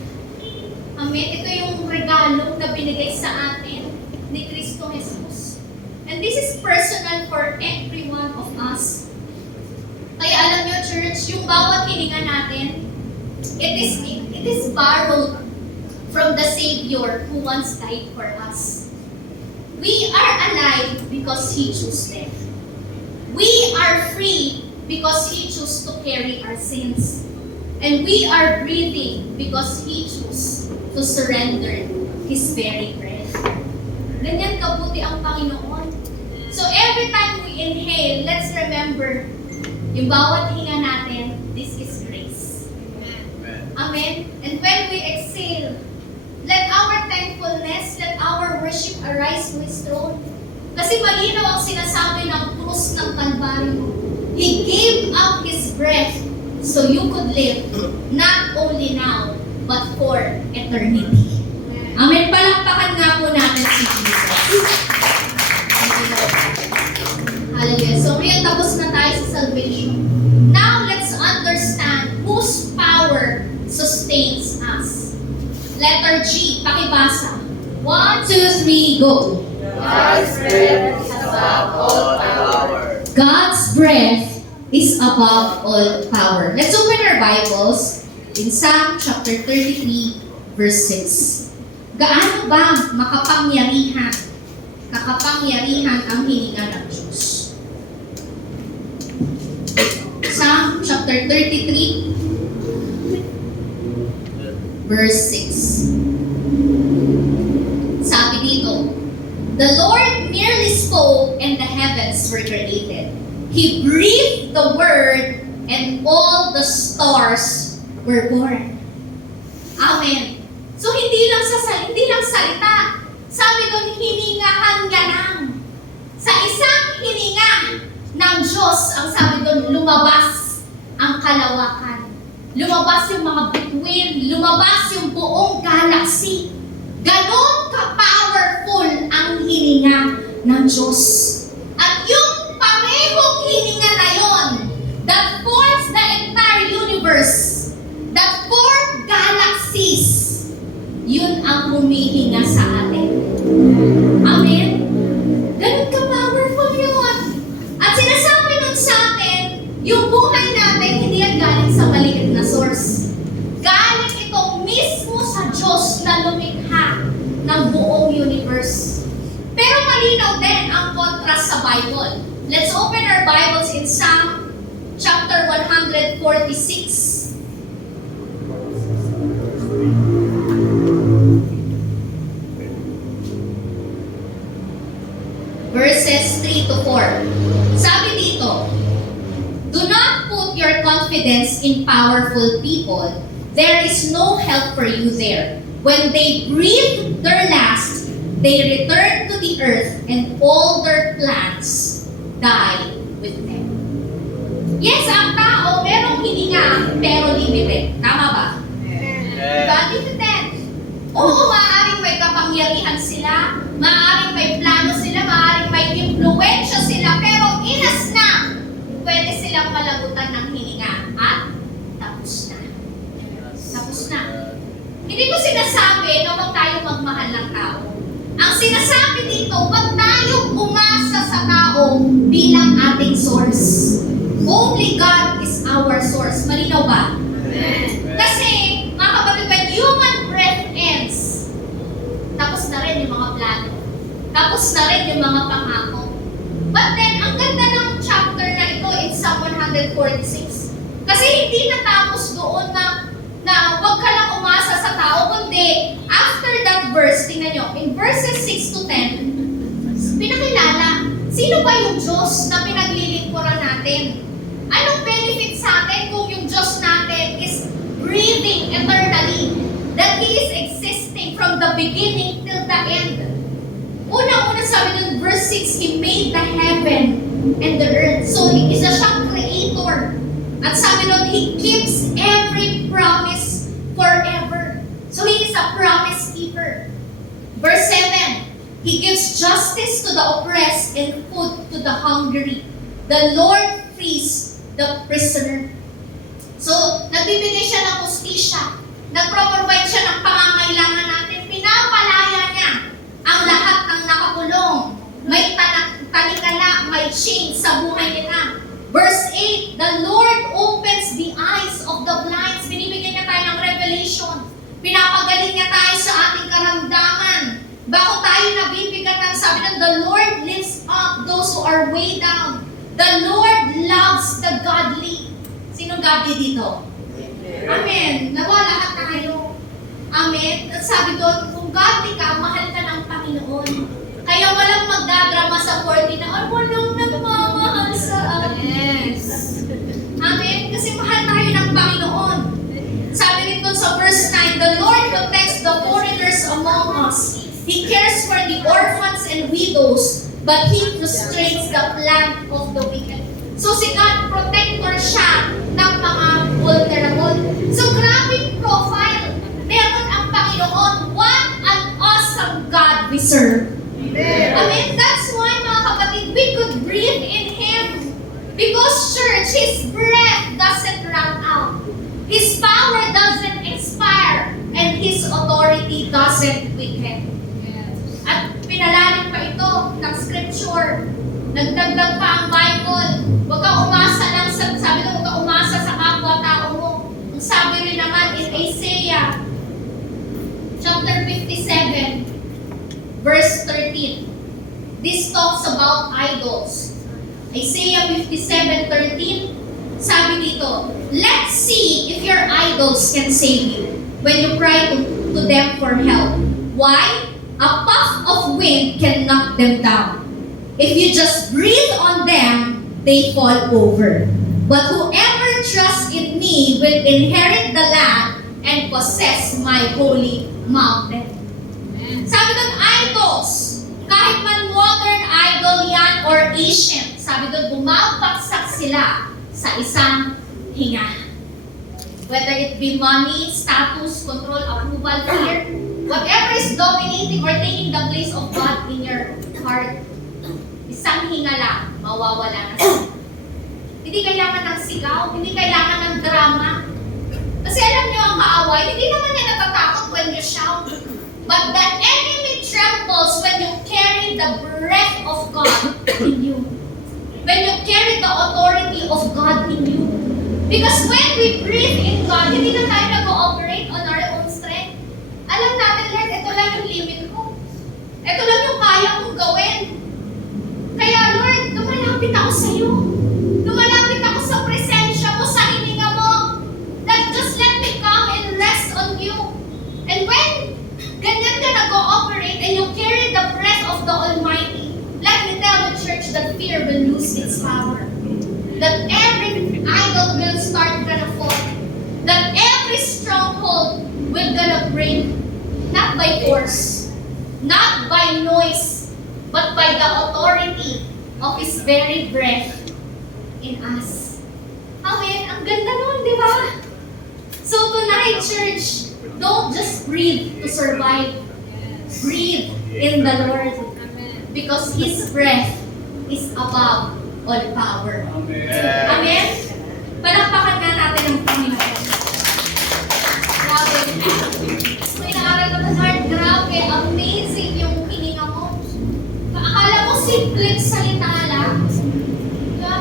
Amen? Ito yung regalo na binigay sa atin ni Kristo Jesus. And this is personal for every one of us. Kaya alam nyo, church, yung bawat hininga natin, it is borrowed from the Savior who once died for us. We are alive because He chose death. We are free because He chose to carry our sins. And we are breathing because He chose to surrender His very breath. Ganyan kabuti ang Panginoon. So every time we inhale, let's remember, yung bawat hinga natin, this is grace. Amen? And when we exhale, let our thankfulness, let our worship arise to His throne. Kasi malinaw ang sinasabi ng krus ng Kalbaryo. He gave up His breath so you could live not only now, but for eternity. Amen. Palakpakan nga po natin si Jesus. Hallelujah. So ngayon tapos na tayo sa salvation. Now let's understand whose power sustains us. Letter G, pakibasa. 1, 2, 3, go. God's breath is above all power. God's breath is above all power. Let's open our Bibles in Psalm chapter 33, verse 6. Gaano ba makapangyarihan, kakapangyarihan ang hininga ng Diyos? Psalm chapter 33, verse 6. Sabi dito, the Lord merely spoke and the heavens were created. He breathed the word and all the stars were born. Amen. So hindi lang salita. Sabi doon, hiningahan ka lang. Sa isang hininga ng Diyos, ang sabi doon, lumabas ang kalawakan. Lumabas yung mga bituin, lumabas yung buong galaxy. Ganon ka-powerful ang hininga ng Diyos. At yung parehong hininga na yon that forms the entire universe, that four galaxies, yun ang humihinga sa atin. Amen? Ganon ka-powerful yun. At sinasabi nun sa atin, yung buhay natin hindi yan galing sa maliit na source. Galing ito mismo sa Diyos na lumikha ng buong universe. Pero malinaw din ang contrast sa Bible. Let's open our Bibles in Psalm chapter 146. Verses 3 to 4. Sabi dito, do not put your confidence in powerful people. There is no help for you there. When they breathe their last, they return to the earth and all their plans die with them. Yes, ang tao merong hininga pero limited. Tama ba? Diba? Limited. Oo, maaaring may kapangyarihan sila, maaaring may plano sila, maaaring may impluwensya sila, pero inas na, pwede silang malagutan ng hininga at tapos na. Tapos na. Hindi ko sinasabi na huwag tayong magmahal ng tao. Ang sinasabi dito, huwag tayong umasa sa tao bilang ating source. Only God is our source. Malinaw ba? Amen. Kasi, mga kapatid, when human breath ends, tapos na rin yung mga plano. Tapos na rin yung mga pangako. But then, ang ganda ng chapter na ito in Psalm 146. Kasi hindi natapos doon na huwag ka lang umasa sa tao, kundi after that verse, tingnan nyo, in verses 6 to 10, pinakilala, sino ba yung Diyos na pinaglilingkuran natin? Anong benefit sa atin kung yung Diyos natin is breathing eternally? That He is existing from the beginning till the end. Una-una sabi nun, verse 6, He made the heaven and the earth. So, isa siyang creator. At sabi nun, He keeps every promise forever. So, He is a promise keeper. Verse 7, He gives justice to the oppressed and food to the hungry. The Lord frees the prisoner. So, nagbibigay siya ng hustisya. Nagpro-provide siya ng pangangailangan natin. Pinapalaya niya ang lahat ng nakakulong. May tanikala, may chain sa buhay nila. Verse 8, the Lord opens the eyes of the blind. Binibigyan niya tayo ng revelation. Pinapagaling niya tayo sa ating karamdaman. Bago tayo nabibigatan, sabi ng the Lord lifts up those who are way down. The Lord loves the godly. Sino godly dito? Amen. Nawa lahat tayo. Amen. At sabi doon, kung godly ka, mahal ka ng Panginoon. Kaya walang magdadrama sa 40 na, ay, walang nagmamahal sa akin. Yes. Amen. Kasi mahal tayo ng Panginoon. Sabi rin doon sa verse 9, the Lord protects the foreigners among us. He cares for the orphans and widows, but He frustrates the plan of the wicked. So si God, protector siya ng mga vulnerable. So grabing profile. Meron ang Panginoon. What an awesome God we serve. Amen. That's why, mga kapatid, we could breathe in Him. Because church, His breath doesn't run out. His power doesn't expire. And His authority doesn't weaken. At pinalalim pa ito ng scripture. Nagdagdag pa ang Bible. Huwag kang umasa lang sa, sabi ko, huwag kang umasa sa kapwa-tao mo. Ang sabi rin naman in Isaiah, chapter 57, verse 13. This talks about idols. Isaiah 57:13, sabi dito, let's see if your idols can save you when you cry to them for help. Why? A puff of wind can knock them down. If you just breathe on them, they fall over. But whoever trusts in me will inherit the land and possess my holy mountain. Sabi doon, idols. Kahit man modern idol yan or ancient, sabi doon, bumabagsak sila sa isang hinga. Whether it be money, status, control, approval, fear, whatever is dominating or taking the place of God in your heart, isang hinga lang, mawawala na siya. Hindi kailangan ng sigaw, hindi kailangan ng drama. Kasi alam niyo ang kaaway, hindi naman niya natatakot when you shout. But the enemy trembles when you carry the breath of God in you. When you carry the authority of God in you. Because when we breathe in God, hindi na tayo nag-ooperate on our own strength. Alam natin, Lord, ito lang yung limit ko. Ito lang yung kaya kong gawin. Kaya, Lord, lumalapit ako sa iyo. Lumalapit ako sa presensya mo, sa hininga mo. Just let me come and rest on you. And when ganyan ka nag-ooperate and you carry the breath of the Almighty, let me tell the church that fear will lose its power. That every idol will start gonna fall. That every stronghold will gonna break. Not by force, not by noise, but by the authority of His very breath in us. Amen? Ang ganda nun, di ba? So tonight, church, don't just breathe to survive. Breathe in the Lord. Because His breath is above all power. Amen? Palakpakan nga natin ang Panginoon. Grabe. May naaral ko sa heart, grabe, amazing yung hininga mo. Akala mo simple salita lang.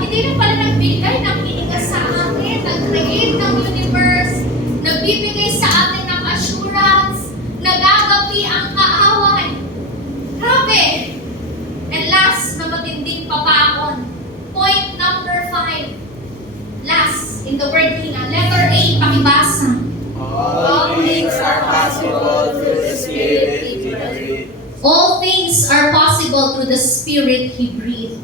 Hindi na pala nagbigay ng hininga sa atin, nag-create ng universe, nagbibigay sa atin ng assurance, nagagapi ang kaaway. Grabe! And last na matinding papaon, point number 5. Last, in the word hinga, letter A, pakibasa. All things are possible through the Spirit He breathed. All things are possible through the Spirit He breathed.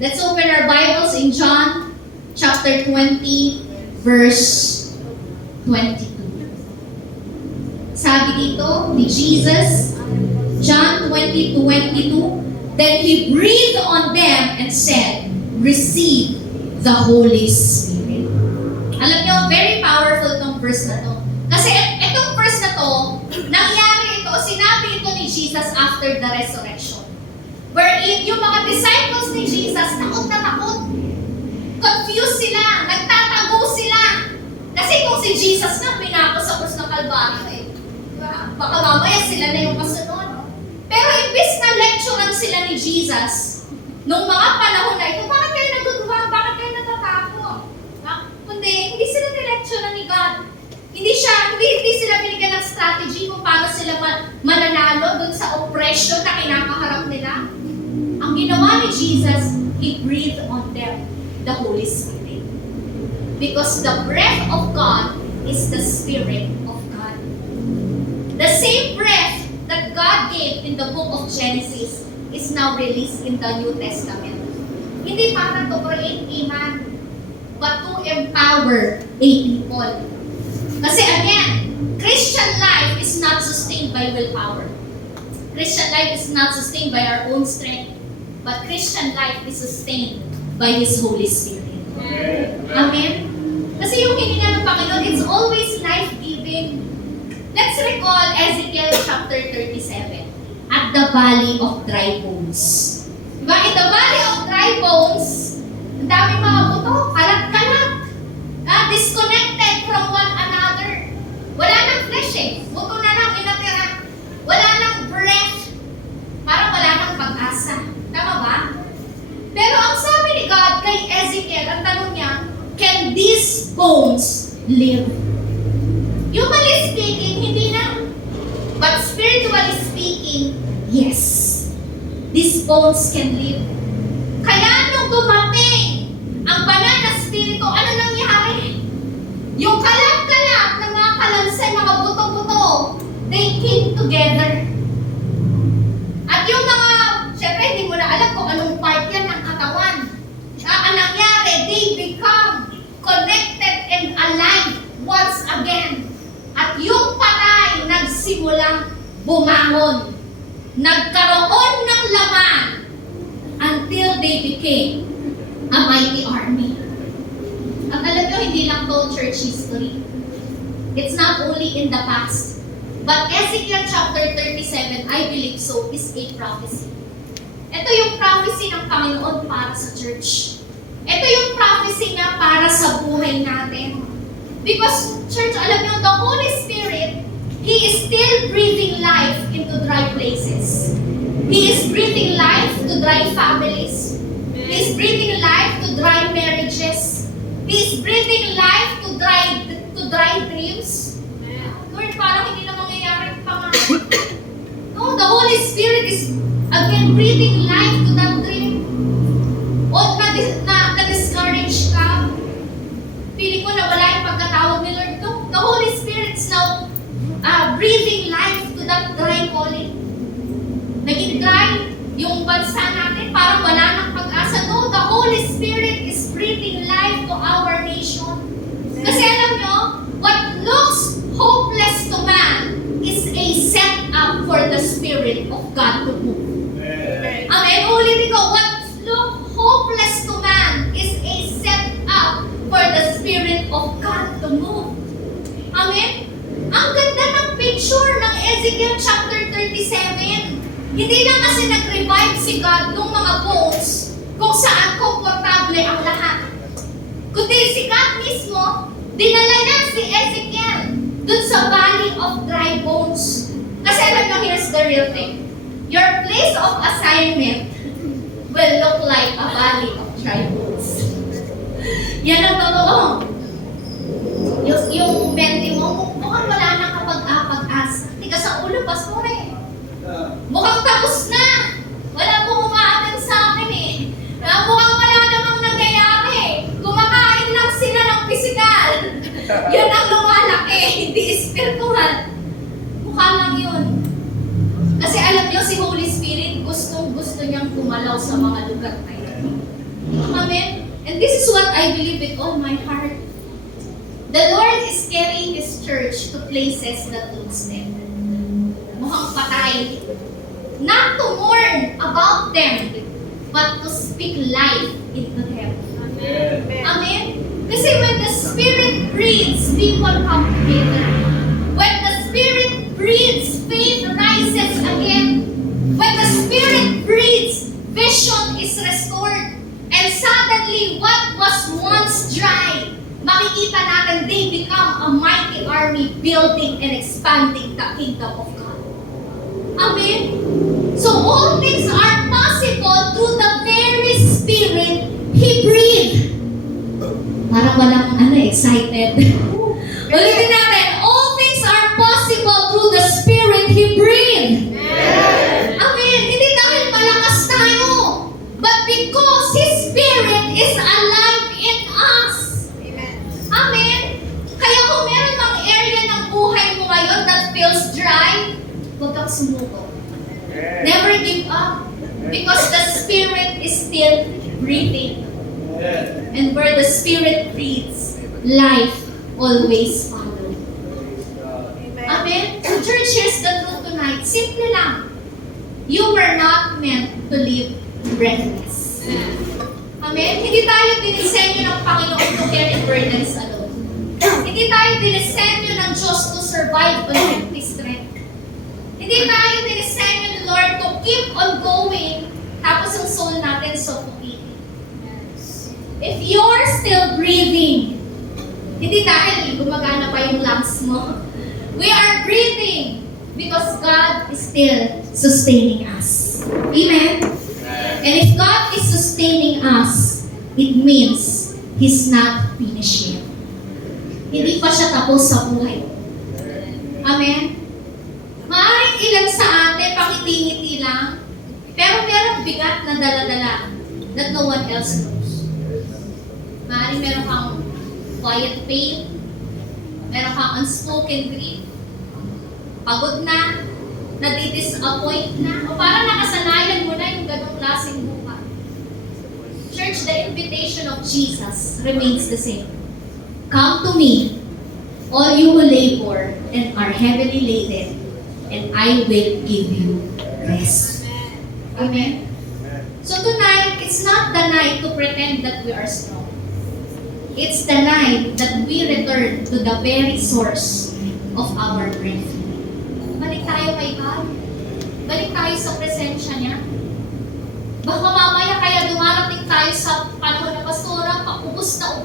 Let's open our Bibles in John chapter 20, verse 22. Sabi dito ni Jesus, John 20:22, then He breathed on them and said, receive the Holy Spirit. Alam niyo, very powerful itong verse na to. Kasi itong verse na to, nangyari ito, sinabi ito ni Jesus after the resurrection. Wherein yung mga disciples ni Jesus, takot na takot. Confused sila, nagtatago sila. Kasi kung si Jesus na pinako sa krus ng Kalbaryo, diba? Baka mamaya sila na yung kasunod. Pero imbis na lecturean sila ni Jesus, nung mga panahon na ito, bakit kayo nagduduwag? Bakit kayo natatakot? Kundi, hindi sila nilecturean ni God. Hindi sila binigyan ng strategy kung paano sila mananalo dun sa oppression na kinakaharap nila. Ang ginawa ni Jesus, He breathed on them the Holy Spirit. Because the breath of God is the Spirit of God. The same breath that God gave in the book of Genesis is now released in the New Testament. Hindi para to create a man, but to empower a people. Kasi again, Christian life is not sustained by willpower. Christian life is not sustained by our own strength, but Christian life is sustained by His Holy Spirit. Amen? Kasi yung hininga ng Panginoon, it's always life-giving. Let's recall Ezekiel chapter 37, at the valley of dry bones. Diba? In the valley of dry bones, ang daming mga buto, kalat-kalat, disconnected from one another. Wala nang flesh eh. Buto na lang inatira. Wala nang breath. Parang wala nang pag-asa. Tama ba? Pero ang sabi ni God kay Ezekiel, ang tanong niya, can these bones live? Humanly speaking, hindi na. But spiritually speaking, yes. These bones can live. Kaya nung dumating ang banal na spirito, ano nangyari? Yung kalap-kalap ng mga kalansay, mga buto-buto, they came together. At yung mga, syempre hindi mo na alam kung anong part yan ng katawan. Ang nangyari, they become connected and aligned once again. At yung patay, nagsimulang bumangon. Nagkaroon ng laman until they became a mighty army. At alam nyo, hindi lang to church history. It's not only in the past. But Ezekiel chapter 37, I believe so, is a prophecy. Ito yung prophecy ng Panginoon para sa church. Ito yung prophecy niya para sa buhay natin. Because, church, alam nyo, the Holy Spirit, He is still breathing life into dry places. He is breathing life to dry families. He is breathing life to dry marriages. He is breathing life to dry dreams. Lord, parang hindi na mangyayari pa nga. No, the Holy Spirit is again breathing life to that dream. O na-discourage ka. Feeling ko na wala yung pagkatawag ni Lord. No, the Holy Spirit is now breathing life to that dry calling. Naging dry yung bansa natin, parang wala nang pag-asa. No, the Holy Spirit is breathing life to our nation. Kasi alam nyo, what looks hopeless to man is a setup for the Spirit of God to move. Amen? Ulitin ko, what looks hopeless to man is a setup for the Spirit of God to move. Amen? Ang ganda ng picture ng Ezekiel chapter 37. Hindi lang kasi nag-revive si God ng mga bones kung saan komportable ang lahat. Kundi si God mismo, dinala niya si Ezekiel dun sa valley of dry bones. Kasi alam nyo, here's the real thing. Your place of assignment will look like a valley of dry bones. Yan ang totoo. Yung mente mo, mukhang wala nang kapag-asa. Tiga sa ulo, pastore. Mukhang tapos na. Wala pong umaaten sa akin eh. Mukhang wala namang nangyayari. Kumakain lang sila ng pisikal. Yun ang lumalaki, hindi spiritual. Mukha lang yun. Kasi alam niyo, si Holy Spirit, gustong-gusto niyang gumalaw sa mga lugar na yun. Amen? And this is what I believe with all my heart. The Lord is carrying His church to places that looks dead. Mukhang patay. Not to mourn about them, but to speak life into them. Amen. Amen? Kasi when the Spirit breathes, people come together. When the Spirit breathes, faith rises again. When the Spirit breathes, vision is restored. And suddenly, what was once dry, makikita natin they become a mighty army building and expanding the kingdom of God. Amen? So all things are possible through the very Spirit He breathed. Parang walang excited. Ulitin natin, all things are possible through the Spirit He breathed. Amen? Hindi dahil malakas tayo, but because His Spirit is alive in us. Amen? Kaya kung meron mga huwag kang sumuko. Never give up. Because the Spirit is still breathing. And where the Spirit breathes, life always follows. Amen? So church, here's the truth tonight. Simple lang. You were not meant to live breathless. Amen? Hindi tayo dinisenyo ng Panginoon to carry burdens alone. Hindi tayo dinisenyo ng Diyos to survive on empty strength. Hindi tayo dinisenyo ng Lord to keep on going tapos yung soul natin suffocating. If you're still breathing, hindi dahil gumagana pa yung lungs mo. We are breathing because God is still sustaining us. Amen? And if God is sustaining us, it means He's not finished yet. Hindi pa siya tapos sa buhay. Amen? Maaaring ilan sa atin, pakiti-ngiti lang, pero merong bigat na dala-dala that no one else knows. Maaaring meron kang quiet pain, meron kang unspoken grief, pagod na, nadi-disappoint na, o parang nakasanayan mo na yung ganong klaseng buhay. Church, the invitation of Jesus remains the same. Come to me, all you who labor and are heavily laden, and I will give you rest. Amen? So tonight, it's not the night to pretend that we are strong. It's the night that we return to the very source of our breath. Balik tayo kay God. Balik tayo sa presensya niya. Baka mamaya kaya dumarating tayo sa panahon na pastora, ubus na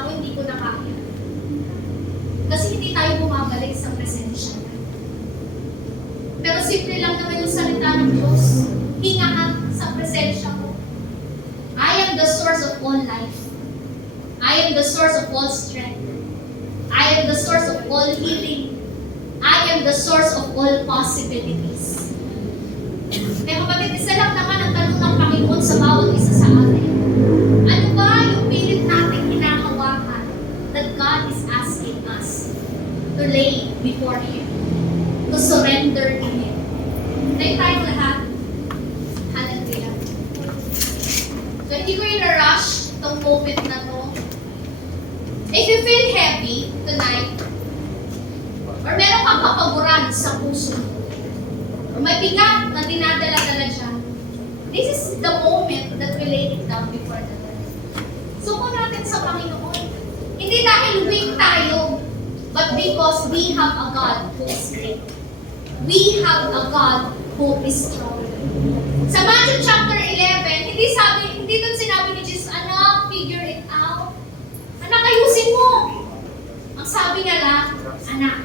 ako, hindi ko na kaya. Kasi hindi tayo bumabalik sa presensya niya. Pero simple lang naman yung salita ng Diyos. Hinga ka sa presensya ko. I am the source of all life. I am the source of all strength. I am the source of all healing. I am the source of all possibilities. Kaya kapatid, isa lang naman ang tanong ng Panginoon sa bawat isa sa atin. Ano ba yung pilit natin hinahawakan that God is asking us to lay before Him, to surrender to Him? Tayo tayong lahat. Hallelujah. So hindi ko i-rush itong moment na to. If you feel heavy tonight, or meron kang kapaguran sa puso mo, or may bigat na dinadala-dala dyan, this is the moment that we lay it down before the Lord. Suko natin sa Panginoon. Hindi dahil weak tayo, but because we have a God who is great. We have a God who is strong. Sa Matthew chapter 11, hindi doon sinabi ni Jesus, anak, figure it out. Anak, ayusin mo. Ang sabi niya lang, anak,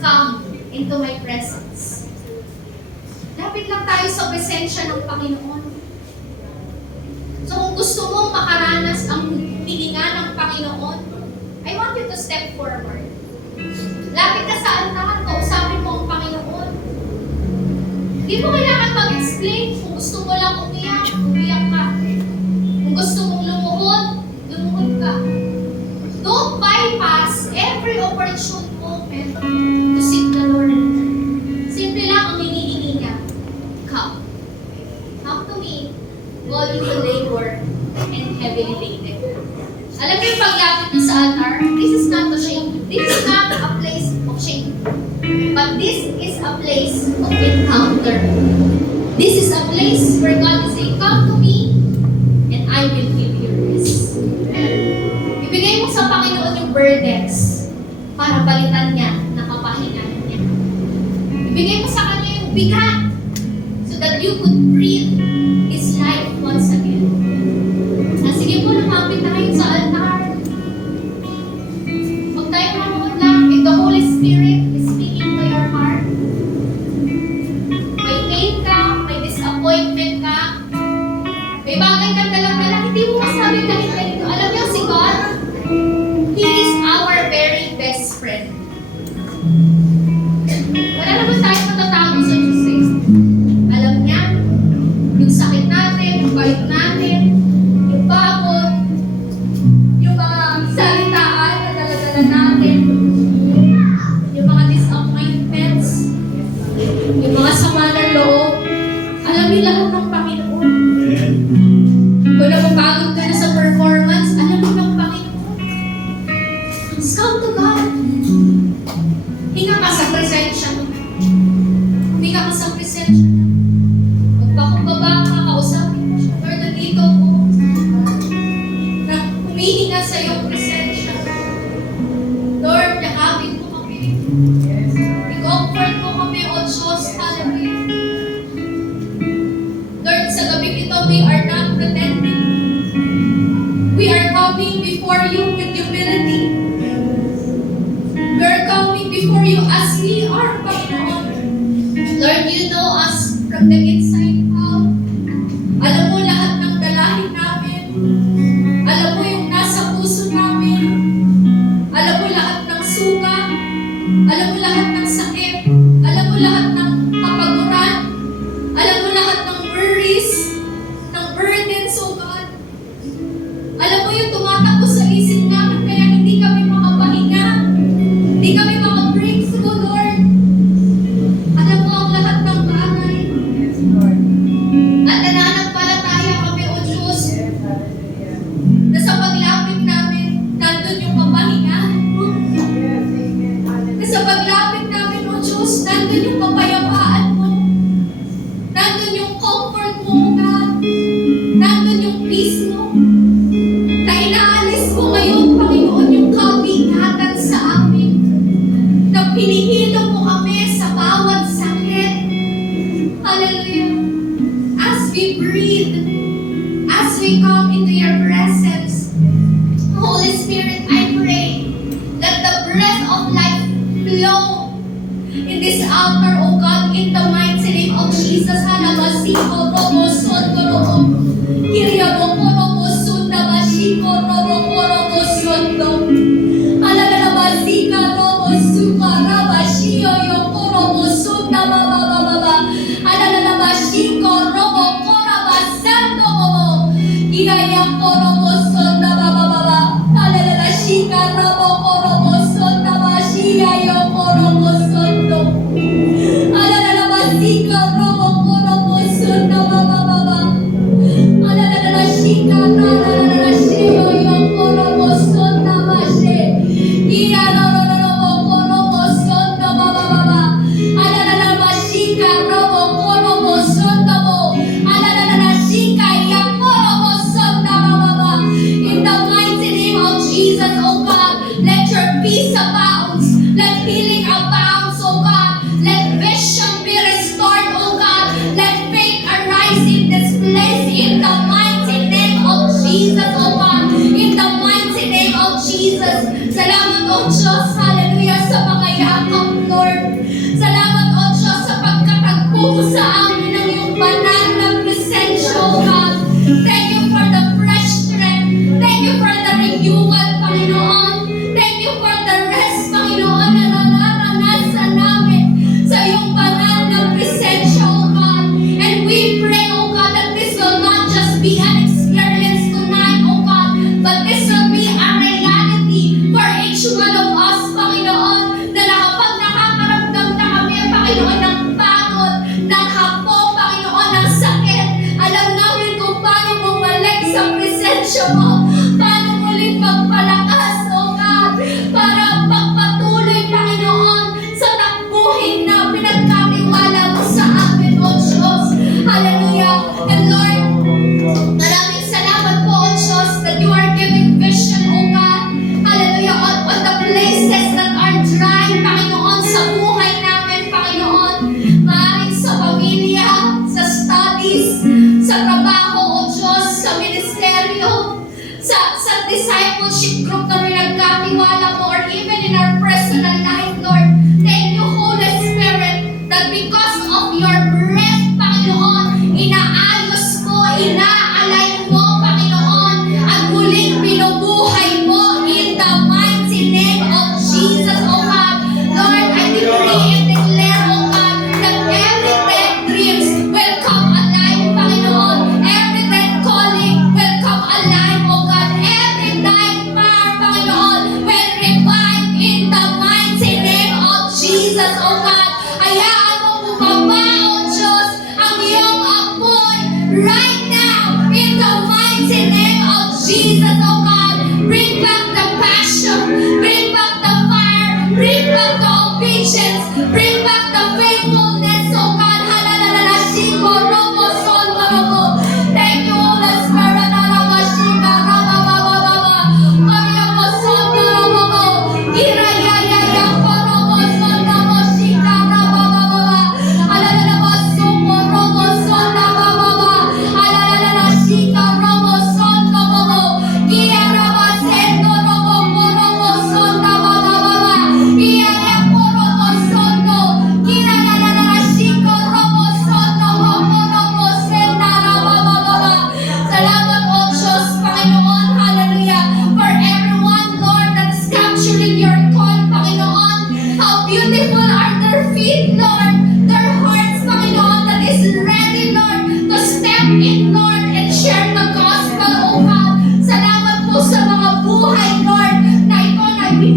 come into my presence. Lapit lang tayo sa presensya ng Panginoon. So kung gusto mong makaranas ang hilinga ng Panginoon, I want you to step forward. Lapit ka sa altar, kausapin mo ang Panginoon. Hindi mo kailangan mag-explain. Kung gusto mo lang umiyak, umiyak ka. Kung gusto mong lumuhod, lumuhod ka. Don't bypass every opportune moment to seek the Lord. Simple lang ang hinihingi niya. Come. Come to me, all you will labor and heavily laden. Alam niyo yung paglapit niyo sa altar, this is not a shame. This is not a place of shame. But this is a place of encounter. This is a place where God is saying, come to me, and I will give you rest. Ibigay mo sa Panginoon yung burdens para balitan niya, nakapahingahan niya. Ibigay mo sa Kanya yung bigat so that you could breathe His life once again. Sige po, lumapit tayo sa altar. Huwag tayo mamuot lang. If the Holy Spirit is speaking to your heart, may pain ka, may disappointment ka, may bagay kang dalang-dalang, hindi mo masabi dahil ganito. Alam niyo si God, He is our very best friend. Wala naman tayo matatago sa Diyos eh. Alam niya, yung sakit natin, yung bait natin, yung pagod, yung mga salitaan na dala-dala natin, yung mga Just come to God. Hinga ka sa presensya mo. Hinga ka sa presensya niya. Magpakumbaba ka, kausapin mo siya. Lord, nandito po. Na humihinga sa iyong presensya. Lord, yakapin mo kami. I-comfort mo kami, O Diyos. Hallelujah. Lord, sa gabing ito, we are not pretending. We are coming before you with humility. We are coming before you as we are, Panginoon. Lord, you know us from the inside out. Alam mo lahat ng dalahin namin. Alam mo yung nasa puso namin. Alam mo lahat ng suga. Alam mo lahat ng sakit. Alam mo lahat ng kapaguran. Alam mo lahat ng worries, ng burdens, O God. Alam mo yung tumatakbo sa isip namin kaya hindi kami makapahinga. Hindi kami maka-breakthrough, Lord. Alam mo ang lahat ng bagay. At nananampalataya kami, O Diyos, na sa paglapit namin, nandun yung kapahingahan mo. Na sa paglapit namin, O Diyos, nandun yung kapayapaan mo. Nandun yung comfort mo, O God. Nandun yung peace mo. Na inaalis mo ngayon, Panginoon, yung kabigatan sa amin. Na pinihilo mo kami sa bawat sakit. Hallelujah. As we breathe, as we come into your presence, Holy Spirit, I pray that the breath of life flow in this altar, O God, in the mighty name of Jesus. Halabasiko, robo, soto, robo. Kiriabo, robo, sunda, basiko, robo, robo, soto. Alalabasika, robo, suka, rabashio, yoko, robo, sunda, baba, baba, baba. Alalabasiko, robo, korabasando, robo. Kirayako, robo, sunda, baba, baba. Alalabasika, robo, robo, sunda, bashiya, yoko, robo, soto. Alalabasika, robo, robo, sunda, baba, baba. Alalabasika, alalabashiyo, yoko, robo, sunda, bashe. Kira, robo, robo, sunda, baba, baba. Alalabasika, robo, robo, sunda, bo. Alalabasika, yako, robo, sunda, baba, baba. In the mighty name of Jesus, O God, let your peace abound. Let healing abound, O God. Let vision be restored, O God. Let faith arise in this place in the mighty name of Jesus, O God. In the mighty name of Jesus. Salamat, O Diyos, hallelujah, sa mga yakap, Lord. Salamat, O Diyos, sa pagkatagpo mo sa amin ng iyong banal na presensya, O God. Thank you for the fresh strength. Thank you for the renewal, Panginoon. Thank you for the rest, Panginoon, na nararanasan namin sa iyong banal na presensya, O God. And we pray, O God, that this will not just be an experience tonight, O God, but this will be a reality for each one of us,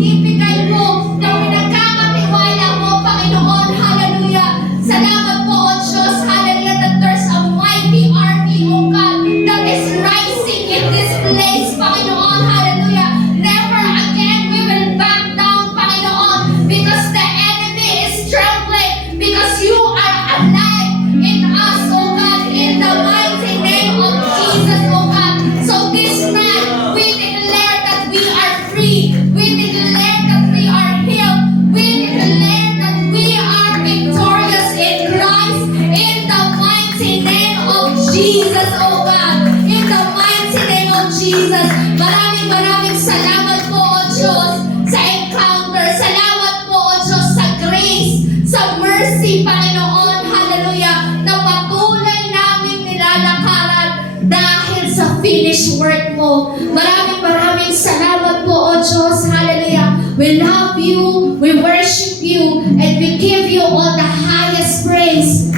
tinitipikay mo, na pinagkakatiwala mo, Panginoon. Hallelujah. Salamat po, O Diyos. Hallelujah. That there's a mighty army, O God, that is rising in this place, Panginoon. Hallelujah. Never again we will back down, Panginoon, because the enemy is trembling, because you are alive in us, O God, in the mighty name of Jesus, O God. So this night, we declare that we are free. We declare that we are healed. We declare that we are victorious in Christ, in the mighty name of Jesus, O God. In the mighty name of Jesus. Maraming salamat po, O Diyos, sa encounter. Salamat po, O Diyos, sa grace, sa mercy, Panginoon. Hallelujah. Na patuloy namin nilalakaran dahil sa finished work mo. Maraming salamat po, O Diyos. Hallelujah. We love you, we worship you, and we give you all the highest praise.